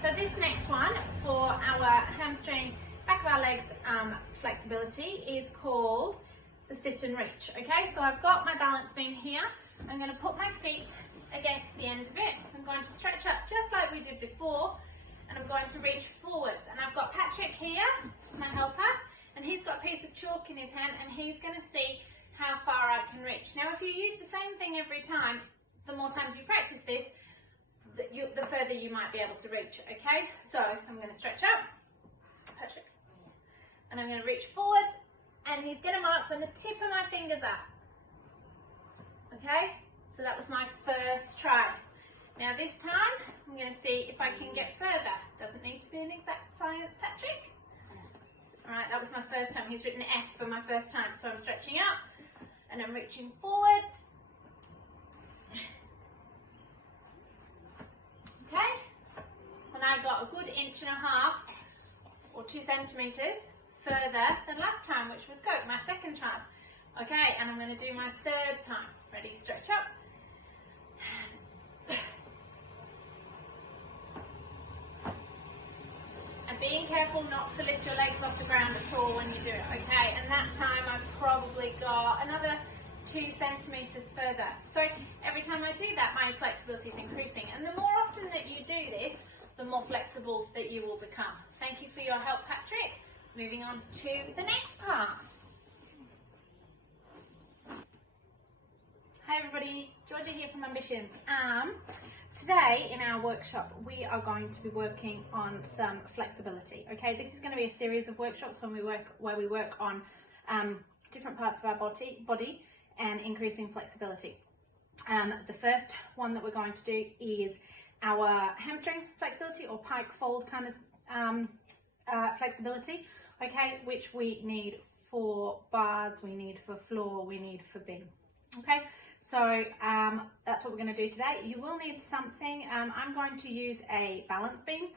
So this next one for our hamstring, back of our legs flexibility is called the sit and reach. Okay, so I've got my balance beam here. I'm going to put my feet against the end of it. I'm going to stretch up just like we did before, and I'm going to reach forwards. And I've got Patrick here, my helper, and he's got a piece of chalk in his hand, and he's going to see how far I can reach. Now, if you use the same thing every time, the more times you practice this, the further you might be able to reach. Okay, so I'm going to stretch up, Patrick, and I'm going to reach forwards, and he's going to mark when the tip of my fingers up. Okay, so that was my first try. Now this time, I'm going to see if I can get further. Doesn't need to be an exact science, Patrick. All right, that was my first time. He's written F for my first time, so I'm stretching up, and I'm reaching forwards. Okay, and I got a good 1.5 inches or 2 centimetres further than last time, which was good, my second time. Okay, and I'm going to do my third time. Ready, stretch up. And being careful not to lift your legs off the ground at all when you do it, okay? And that time I probably got another 2 centimetres further. So every time I do that, my flexibility is increasing. And the more often that you do this, the more flexible that you will become. Thank you for your help, Patrick. Moving on to the next part. Hi everybody, Georgia here from Ambitions. Today in our workshop we are going to be working on some flexibility. Okay, this is going to be a series of workshops where we work on different parts of our body and increasing flexibility. The first one that we're going to do is our hamstring flexibility, or pike fold kind of flexibility. Okay, which we need for bars, we need for floor, we need for beam. Okay, so that's what we're going to do today. You will need something. I'm going to use a balance beam,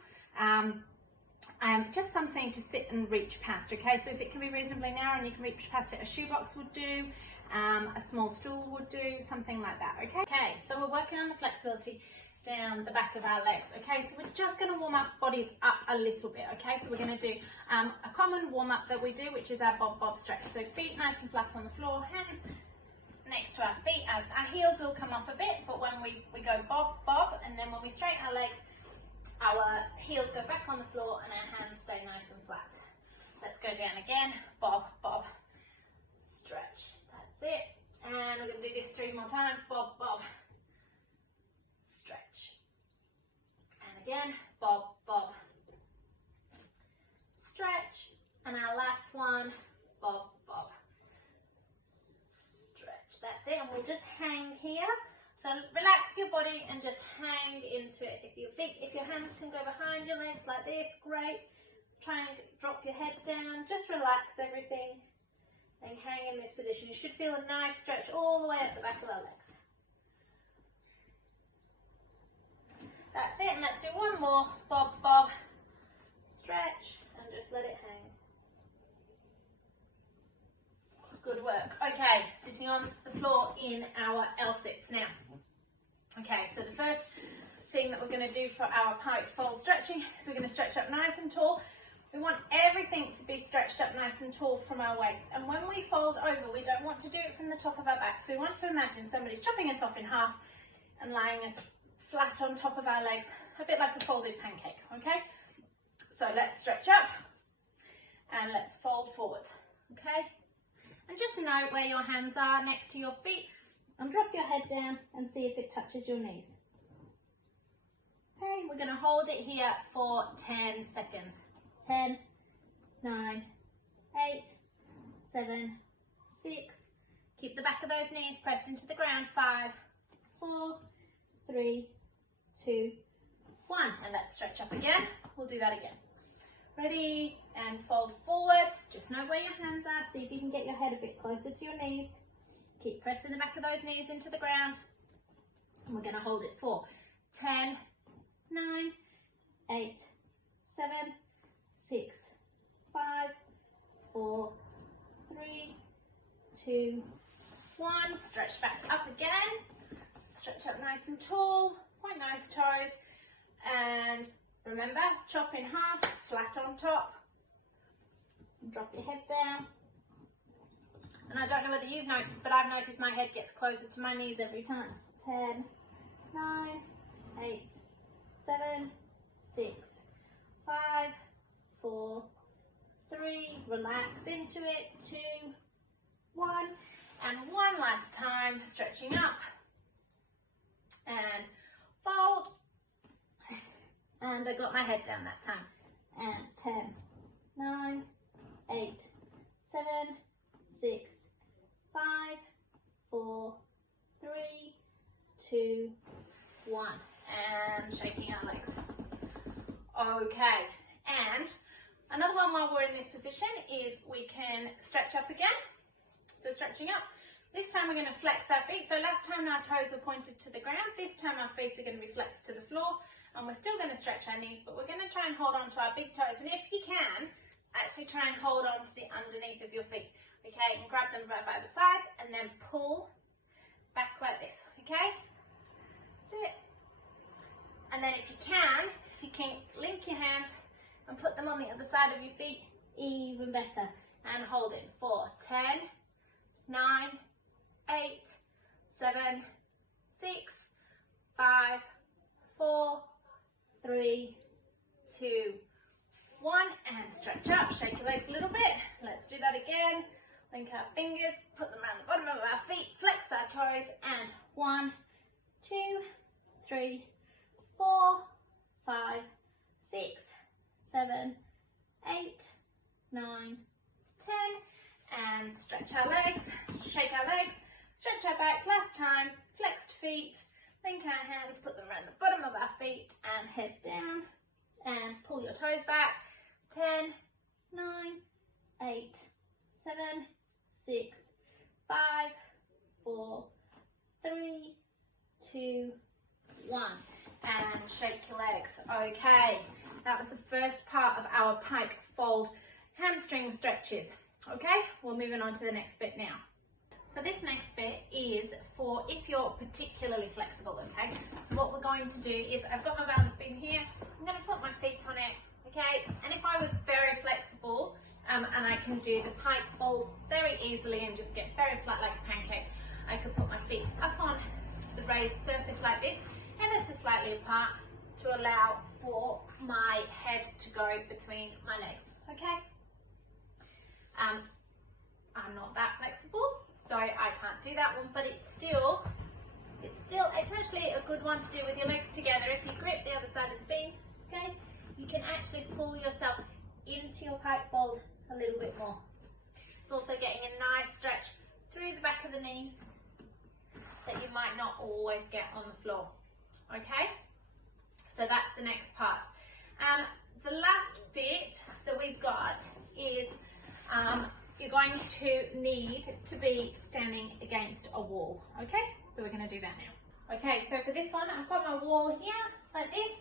just something to sit and reach past. Okay, so if it can be reasonably narrow and you can reach past it, a shoebox would do, a small stool would do, something like that. Okay, so we're working on the flexibility down the back of our legs. Okay, so we're just going to warm our bodies up a little bit. Okay, so we're going to do a common warm up that we do, which is our bob stretch. So feet nice and flat on the floor, hands next to our feet. Our heels will come off a bit, but when we go bob, and then when we straighten our legs, our heels go back on the floor and our hands stay nice and flat. Let's go down again, bob, stretch. That's it. And we're going to do this 3 more times, bob, stretch. And again, bob, stretch. And our last one, bob, stretch. That's it, and we'll just hang here. So relax your body and just hang into it. If your hands can go behind your legs like this, great. Try and drop your head down, just relax everything and hang in this position. You should feel a nice stretch all the way up the back of our legs. That's it, and let's do one more, bob, stretch, and just let it hang. Good work. Okay, sitting on the floor in our L-sits now. Okay, so the first thing that we're going to do for our pike fold stretching is we're going to stretch up nice and tall. We want everything to be stretched up nice and tall from our waist. And when we fold over, we don't want to do it from the top of our backs. We want to imagine somebody's chopping us off in half and lying us flat on top of our legs, a bit like a folded pancake, okay? So let's stretch up and let's fold forward, okay? And just note where your hands are next to your feet and drop your head down and see if it touches your knees. Okay, we're going to hold it here for 10 seconds. 10, 9, 8, 7, 6. Keep the back of those knees pressed into the ground. 5, 4, 3, 2, 1. And let's stretch up again. We'll do that again. Ready, and fold forwards. Just know where your hands are. See if you can get your head a bit closer to your knees. Keep pressing the back of those knees into the ground. And we're going to hold it for 10, 9, 8, 7, 6, 5, 4, 3, 2, 1. Stretch back up again. Stretch up nice and tall. Quite nice toes. And Remember, chop in half, flat on top. Drop your head down. And I don't know whether you've noticed, but I've noticed my head gets closer to my knees every time. 10, 9, 8, 7, 6, 5, 4, 3, relax into it, 2, 1, and one last time, stretching up, and fold, and I got my head down that time, and 10, 9, 8, 7, 6, 5, 4, 3, 2, 1, and shaking our legs. Okay, and another one while we're in this position is we can stretch up again. So stretching up. This time we're going to flex our feet. So last time our toes were pointed to the ground. This time our feet are going to be flexed to the floor. And we're still going to stretch our knees, but we're going to try and hold on to our big toes. And if you can, actually try and hold on to the underneath of your feet. Okay, and grab them right by the sides and then pull back like this. Okay, that's it. And then if you can link your hands and put them on the other side of your feet, even better. And hold it for 10, 9, 8, 7, 6, 5, 4, 3, 2, 1, and stretch up, shake your legs a little bit. Let's do that again. Link our fingers, put them around the bottom of our feet, flex our toes, and 1, 2, 3, 4, 5, 6, 7, 8, 9, 10, and stretch our legs, shake our legs, stretch our backs. Last time, flexed feet, link our hands, put them around the bottom of our feet, and head down, and pull your toes back. 10, 9, 8, 7, 6, 5, 4, 3, 2, 1, and shake your legs. Okay, that was the first part of our pike fold hamstring stretches. Okay, we're moving on to the next bit now. So this next bit is for if you're particularly flexible, okay? So what we're going to do is, I've got my balance beam here, I'm going to put my feet on it, okay? And if I was very flexible, and I can do the pike fold very easily and just get very flat like a pancake, I could put my feet up on the raised surface like this, ever so slightly apart, to allow for my head to go between my legs, okay? I'm not that flexible, so I can't do that one, but it's actually a good one to do with your legs together. If you grip the other side of the beam, okay, you can actually pull yourself into your pike fold a little bit more. It's also getting a nice stretch through the back of the knees that you might not always get on the floor, okay? So that's the next part. The last bit that we've got is you're going to need to be standing against a wall, okay? So we're going to do that now. Okay, so for this one, I've got my wall here, like this.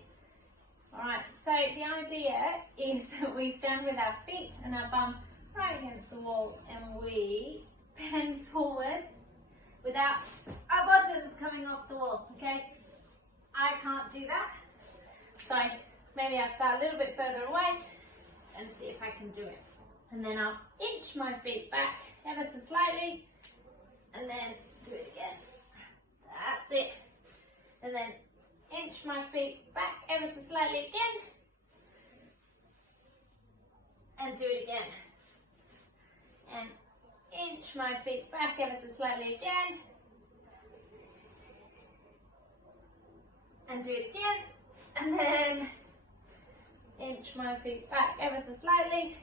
All right, so the idea is that we stand with our feet and our bum right against the wall, and we bend forwards without our bottoms coming off the wall, okay? I can't do that, so maybe I'll start a little bit further away and see if I can do it. And then I'll inch my feet back ever so slightly, and then do it again. That's it. And then inch my feet back ever so slightly again, and do it again. And inch my feet back ever so slightly again, and do it again. And then inch my feet back ever so slightly,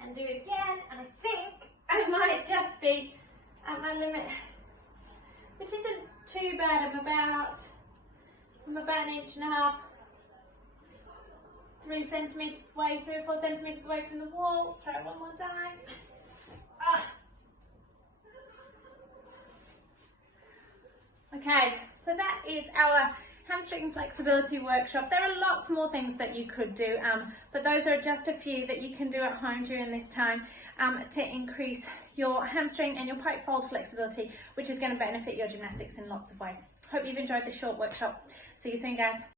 and do it again. And I think I might just be at my limit, which isn't too bad. I'm about 1.5 inches, 3 centimeters away, 3 or 4 centimeters away from the wall. Try it one more time. Okay, so that is our hamstring flexibility workshop. There are lots more things that you could do, but those are just a few that you can do at home during this time. to increase your hamstring and your pike fold flexibility, which is going to benefit your gymnastics in lots of ways. Hope you've enjoyed this short workshop. See you soon, guys.